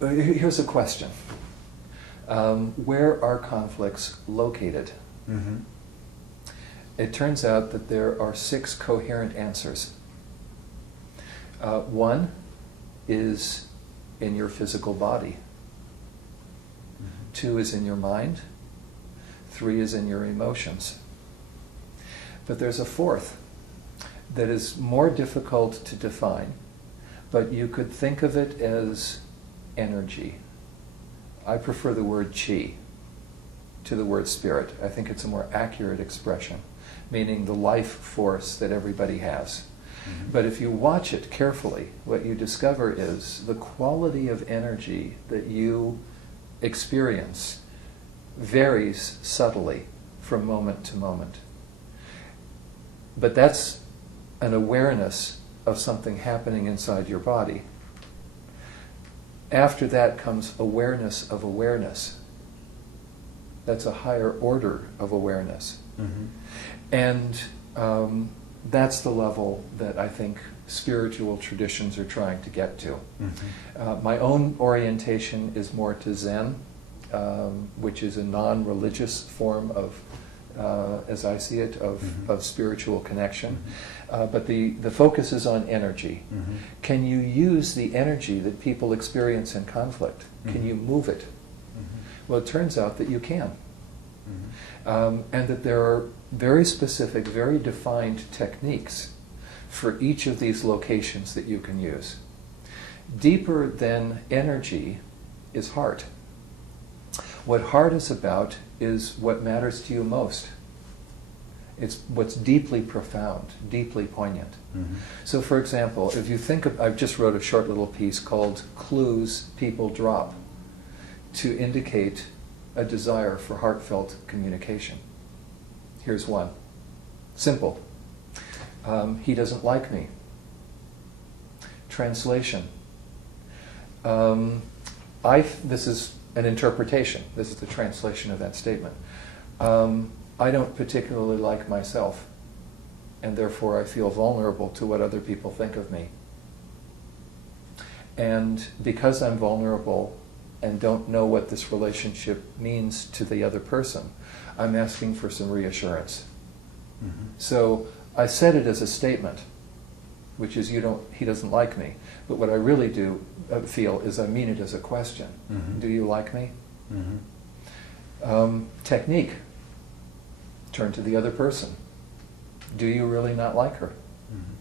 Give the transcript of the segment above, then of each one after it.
Here's a question. Where are conflicts located? Mm-hmm. It turns out that there are 6 coherent answers. One is in your physical body. 2 is in your mind. 3 is in your emotions. But there's a 4th that is more difficult to define, but you could think of it as energy. I prefer the word chi to the word spirit. I think it's a more accurate expression, meaning the life force that everybody has. Mm-hmm. But if you watch it carefully, what you discover is the quality of energy that you experience varies subtly from moment to moment. But that's an awareness of something happening inside your body. After that comes awareness of awareness. That's a higher order of awareness. Mm-hmm. And that's the level that I think spiritual traditions are trying to get to. Mm-hmm. My own orientation is more to Zen, which is a non-religious form of, as I see it, of spiritual connection. But the focus is on energy. Mm-hmm. Can you use the energy that people experience in conflict? Mm-hmm. Can you move it? Mm-hmm. Well, it turns out that you can. Mm-hmm. And that there are very specific, very defined techniques for each of these locations that you can use. Deeper than energy is heart. What heart is about is what matters to you most. It's what's deeply profound, deeply poignant. Mm-hmm. So for example, if you think of, I just wrote a short little piece called Clues People Drop to indicate a desire for heartfelt communication. Here's one. Simple. He doesn't like me. Translation. This is an interpretation. This is the translation of that statement. I don't particularly like myself, and therefore I feel vulnerable to what other people think of me. And because I'm vulnerable and don't know what this relationship means to the other person, I'm asking for some reassurance. Mm-hmm. So I said it as a statement, which is he doesn't like me. But what I really do feel is I mean it as a question. Mm-hmm. Do you like me? Mm-hmm. Technique. Turn to the other person. Do you really not like her? Mm-hmm.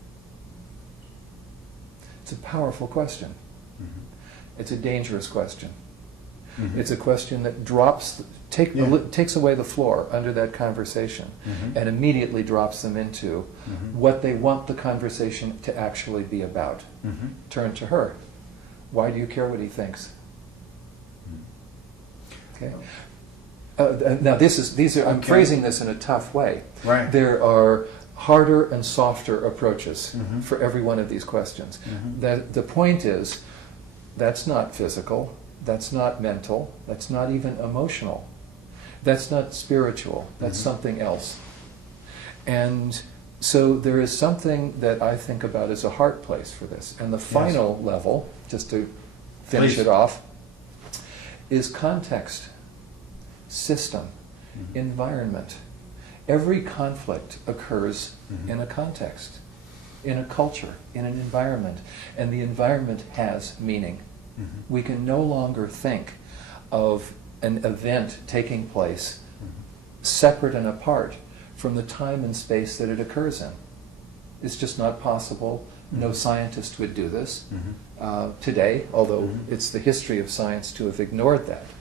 It's a powerful question. Mm-hmm. It's a dangerous question. Mm-hmm. It's a question that takes away the floor under that conversation, mm-hmm. and immediately drops them into mm-hmm. what they want the conversation to actually be about. Mm-hmm. Turn to her. Why do you care what he thinks? Okay. Now I'm phrasing this in a tough way. Right. There are harder and softer approaches mm-hmm. for every one of these questions. Mm-hmm. The point is, that's not physical, that's not mental, that's not even emotional, that's not spiritual, that's mm-hmm. something else. And so there is something that I think about as a heart place for this. And the final level, just to finish it off, is context. System, mm-hmm. environment. Every conflict occurs mm-hmm. in a context, in a culture, in an environment, and the environment has meaning. Mm-hmm. We can no longer think of an event taking place mm-hmm. separate and apart from the time and space that it occurs in. It's just not possible. Mm-hmm. No scientist would do this mm-hmm. Today, although mm-hmm. it's the history of science to have ignored that.